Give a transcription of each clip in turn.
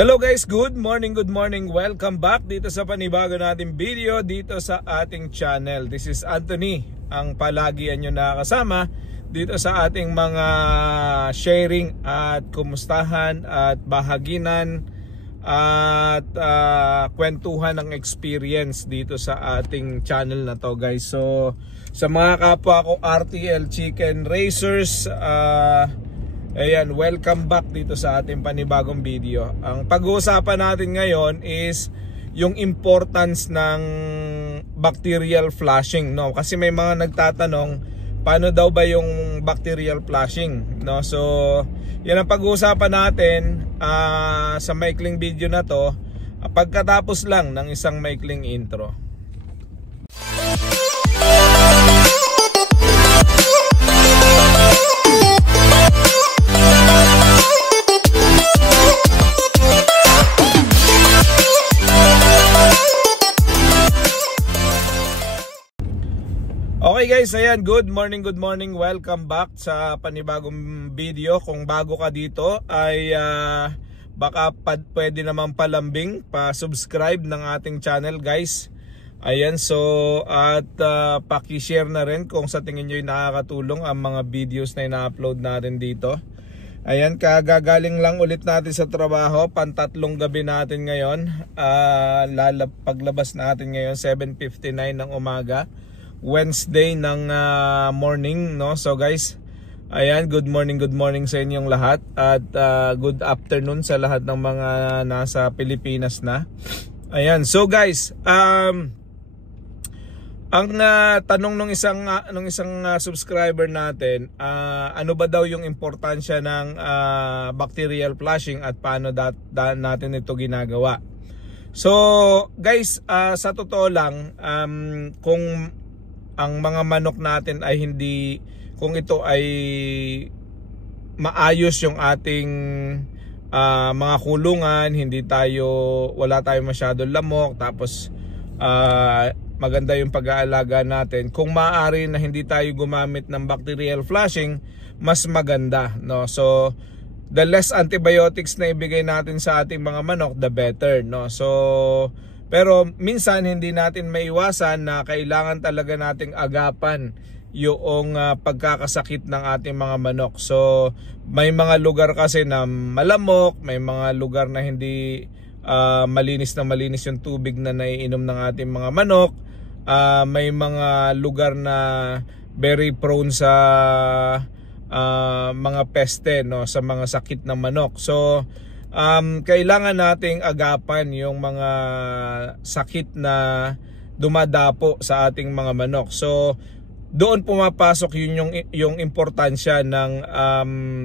Hello guys, good morning. Welcome back dito sa panibago nating video dito sa ating channel. This is Anthony, ang palagi nyo nakakasama dito sa ating mga sharing at kumustahan at bahaginan at kwentuhan ng experience dito sa ating channel na to guys. So sa mga kapwa ko RTL Chicken Racers, ayan, welcome back dito sa ating panibagong video. Ang pag-uusapan natin ngayon is yung importance ng bacterial flushing, no? Kasi may mga nagtatanong, paano daw ba yung bacterial flushing, no? So, yan ang pag-uusapan natin sa maikling video na to, pagkatapos lang ng isang maikling intro. Okay guys, ayan, good morning. Welcome back sa panibagong video. Kung bago ka dito ay baka pwede naman palambing, pa-subscribe ng ating channel guys. Ayan, so at paki-share na rin kung sa tingin nyo nakakatulong ang mga videos na ina-upload natin dito. Ayan, kagagaling lang ulit natin sa trabaho, pantatlong gabi natin ngayon. Paglabas natin ngayon 7:59 ng umaga, Wednesday ng morning, no? So guys, ayan, good morning sa inyong lahat at good afternoon sa lahat ng mga nasa Pilipinas na. Ayan, so guys, ang tanong ng isang subscriber natin, ano ba daw yung importansya ng bacterial flushing at paano natin ito ginagawa? So guys, sa totoo lang, kung ang mga manok natin ay hindi, kung ito ay maayos yung ating mga kulungan, wala tayong masyadong lamok, tapos maganda yung pag-aalaga natin, kung maaari na hindi tayo gumamit ng bacterial flushing, mas maganda, no? So the less antibiotics na ibigay natin sa ating mga manok, the better, no? So pero minsan hindi natin maiwasan na kailangan talaga nating agapan yung pagkakasakit ng ating mga manok. So may mga lugar kasi na malamok, may mga lugar na hindi malinis yung tubig na naiinom ng ating mga manok. May mga lugar na very prone sa mga peste, no, sa mga sakit ng manok. So kailangan nating agapan yung mga sakit na dumadapo sa ating mga manok. So doon pumapasok yung importansya ng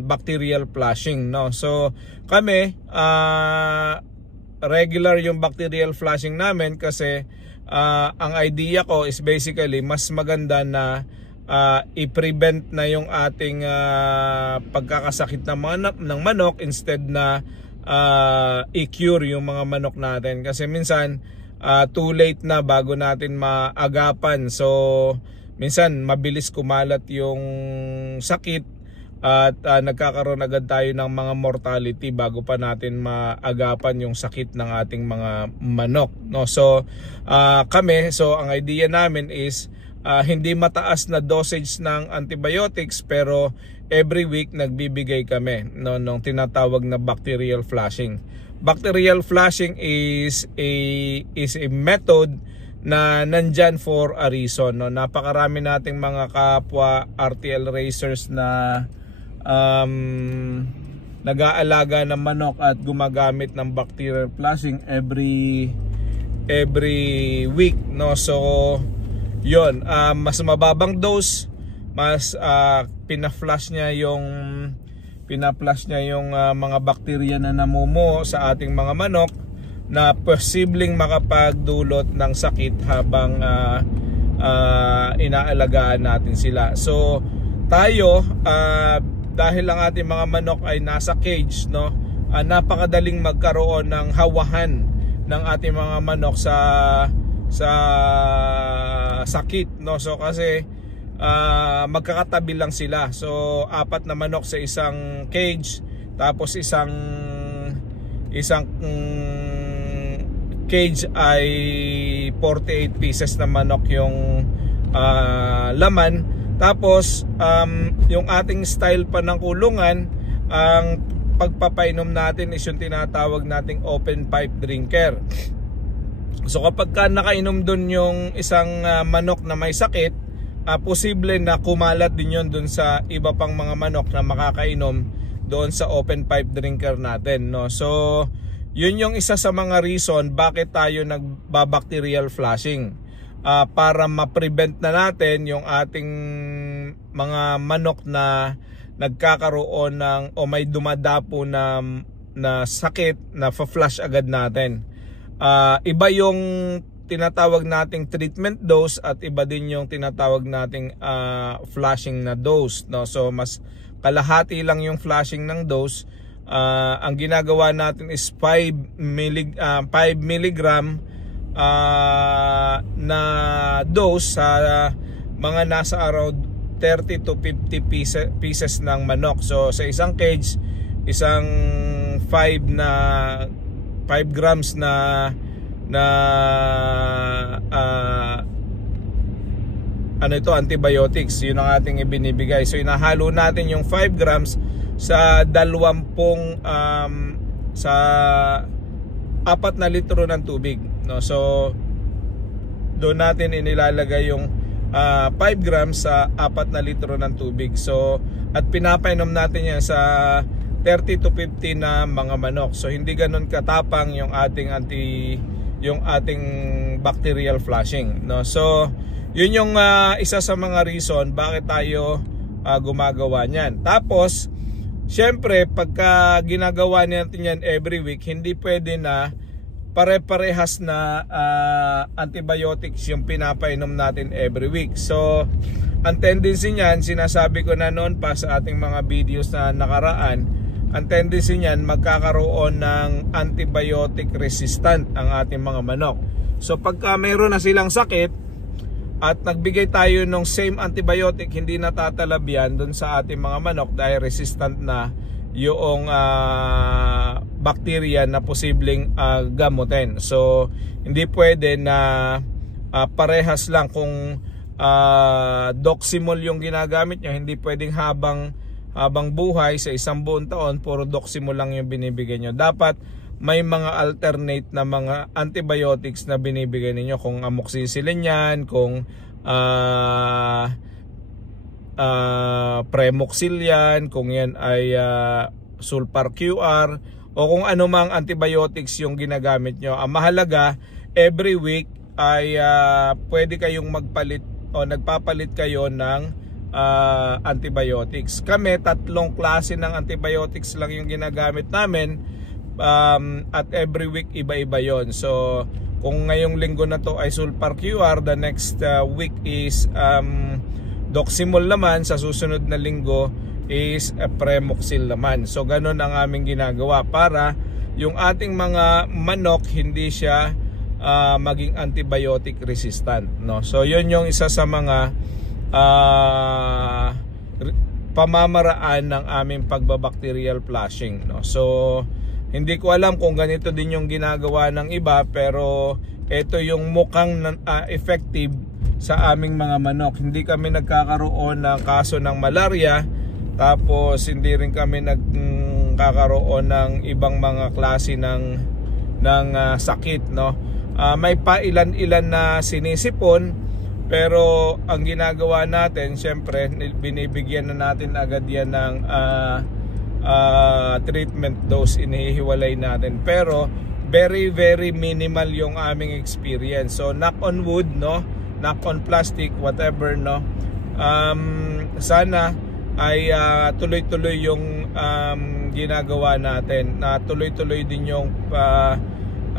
bacterial flushing, no? So kami regular yung bacterial flushing namin kasi ang idea ko is basically mas maganda na i-prevent na yung ating pagkakasakit ng manok instead na i-cure yung mga manok natin, kasi minsan too late na bago natin maagapan. So minsan mabilis kumalat yung sakit at nagkakaroon agad tayo ng mga mortality bago pa natin maagapan yung sakit ng ating mga manok, no? So ang idea namin is hindi mataas na dosage ng antibiotics, pero every week nagbibigay kami, no, nung tinatawag na bacterial flushing. Bacterial flushing is a method na nandyan for a reason, no? Napakarami nating mga kapwa RTL racers na nag-aalaga ng manok at gumagamit ng bacterial flushing every week, no? So yon, mas mababang dose, mas pina-flush niya yung mga bakterya na namumuo sa ating mga manok na posibleng makapagdulot ng sakit habang inaalagaan natin sila. So tayo, dahil ang ating mga manok ay nasa cage, no, napakadaling magkaroon ng hawahan ng ating mga manok sa sakit, no? So kasi magkakatabi lang sila. So 4 na manok sa isang cage, tapos isang isang cage ay 48 pieces na manok yung laman. Tapos yung ating style pa ng kulungan, ang pagpapainom natin is yung tinatawag nating open pipe drinker. So kapag ka nakainom dun yung isang manok na may sakit, posible na kumalat din yun dun sa iba pang mga manok na makakainom doon sa open pipe drinker natin, no? So yun yung isa sa mga reason bakit tayo nagbabacterial flushing, para ma-prevent na natin yung ating mga manok na nagkakaroon ng o may dumadapo na sakit na fa-flush agad natin. Iba yung tinatawag nating treatment dose at iba din yung tinatawag nating flushing na dose, no? So mas kalahati lang yung flushing ng dose. Ang ginagawa natin is 5 milligram na dose sa mga nasa around 30 to 50 pieces ng manok. So sa isang cage, isang 5 grams na antibiotics, yun ang ating ibinibigay. So inahalo natin yung 5 grams sa 20 sa 4 na litro ng tubig, no? So doon natin inilalagay yung 5 grams sa 4 na litro ng tubig. So at pinapainom natin yan sa 30 to 50 na mga manok. So hindi ganoon katapang yung ating bacterial flushing, no? So yun yung isa sa mga reason bakit tayo gumagawa niyan. Tapos syempre pagka ginagawa natin yan every week, hindi pwede na pare-parehas na antibiotics yung pinapainom natin every week. So ang tendency niyan, sinasabi ko na noon pa sa ating mga videos na nakaraan, ang tendency niyan magkakaroon ng antibiotic resistant ang ating mga manok. So pagka mayroon na silang sakit at nagbigay tayo ng same antibiotic, hindi natatalab yan dun sa ating mga manok dahil resistant na yung bacteria na posibleng gamutin. So hindi pwede na parehas lang. Kung Doximol yung ginagamit nyo, hindi pwedeng habang buhay sa isang buong taon puro Doximol lang yung binibigay nyo. Dapat may mga alternate na mga antibiotics na binibigay ninyo, kung amoxicillin yan, kung Premoxil yan, kung yan ay Sulfar QR, o kung ano mang antibiotics yung ginagamit nyo. Ang mahalaga, every week ay pwede kayong magpalit o nagpapalit kayo ng antibiotics. Kami, 3 klase ng antibiotics lang yung ginagamit namin, at every week iba-iba yon. So kung ngayong linggo na to ay Sulfar QR, the next week is Doximol naman, sa susunod na linggo is Premoxil naman. So ganun ang aming ginagawa para yung ating mga manok hindi siya maging antibiotic resistant, no? So yun yung isa sa mga pamamaraan ng aming pagbabacterial flushing, no? So hindi ko alam kung ganito din yung ginagawa ng iba, pero ito yung mukhang effective sa aming mga manok. Hindi kami nagkakaroon ng kaso ng malaria, tapos hindi rin kami nagkakaroon ng ibang mga klase ng sakit, no? May pailan-ilan na sinisipon, pero ang ginagawa natin, syempre binibigyan na natin agad yan ng treatment dose, inihiwalay natin, pero very very minimal yung aming experience. So knock on wood, no, knock on plastic, whatever, no, sana ay tuloy-tuloy yung ginagawa natin, na tuloy-tuloy din yung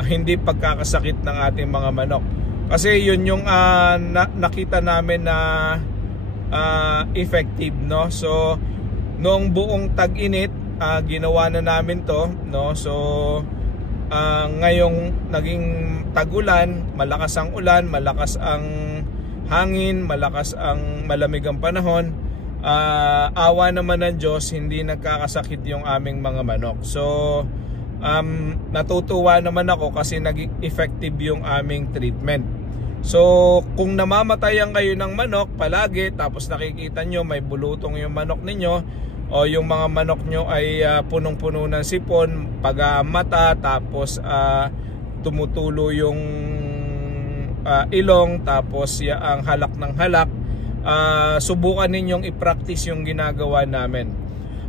hindi pagkakasakit ng ating mga manok, kasi yun yung nakita namin na effective, no. So noong buong tag-init, ginawa na namin to, no. So ngayong naging tag-ulan, malakas ang ulan, malakas ang hangin, malakas ang malamig ang panahon, awa naman ng Diyos, hindi nagkakasakit yung aming mga manok. So natutuwa naman ako kasi naging effective yung aming treatment. So kung namamatayan kayo ng manok palagi, tapos nakikita nyo may bulutong yung manok ninyo, o yung mga manok nyo ay punong-puno ng sipon, pag-mata, tapos tumutulo yung ilong, tapos ang halak ng halak, subukan ninyong i-practice yung ginagawa namin.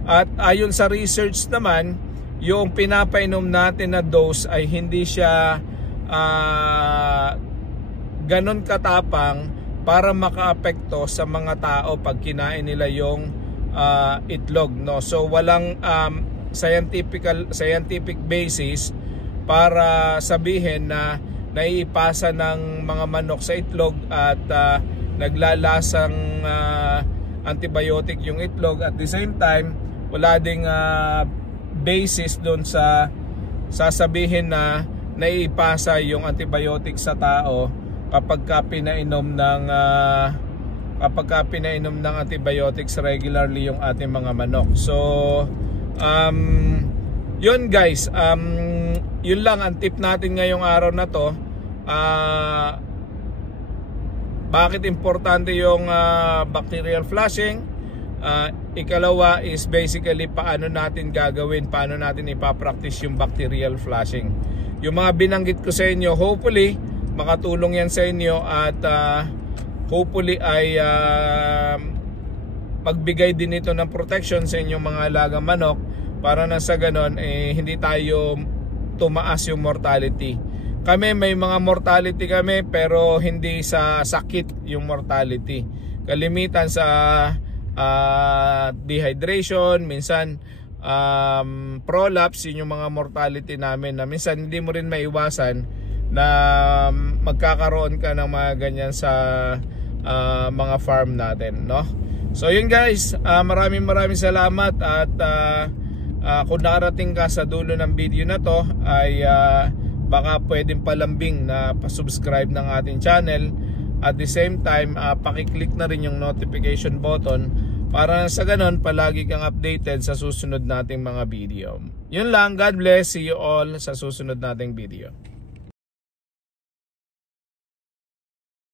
At ayon sa research naman, yung pinapainom natin na dose ay hindi siya ganon katapang para makaapekto sa mga tao pag kinain nila yung itlog, no? So walang scientific basis para sabihin na naiipasa ng mga manok sa itlog at naglalasang antibiotic yung itlog. At the same time, wala ding basis doon sa sasabihin na naiipasa yung antibiotic sa tao kapag pinainom ng antibiotics regularly yung ating mga manok. So yun guys, yun lang ang tip natin ngayong araw na to. Bakit importante yung bacterial flushing? Ikalawa is basically paano natin gagawin, paano natin ipapractice yung bacterial flushing. Yung mga binanggit ko sa inyo, hopefully makatulong yan sa inyo at hopefully ay magbigay din ito ng protection sa inyong mga alagang manok para na sa ganon hindi tayo tumaas yung mortality. Kami may mga mortality kami pero hindi sa sakit yung mortality. Kalimitan sa dehydration, minsan prolapse, yun yung mga mortality namin na minsan hindi mo rin maiwasan na magkakaroon ka ng mga ganyan sa mga farm natin, no? So yun guys, maraming salamat at kung nakarating ka sa dulo ng video na to ay baka pwedeng palambing na pa-subscribe ng ating channel. At the same time, paki-click na rin yung notification button para sa ganon palagi kang updated sa susunod nating mga video. Yun lang, God bless, see you all sa susunod nating video.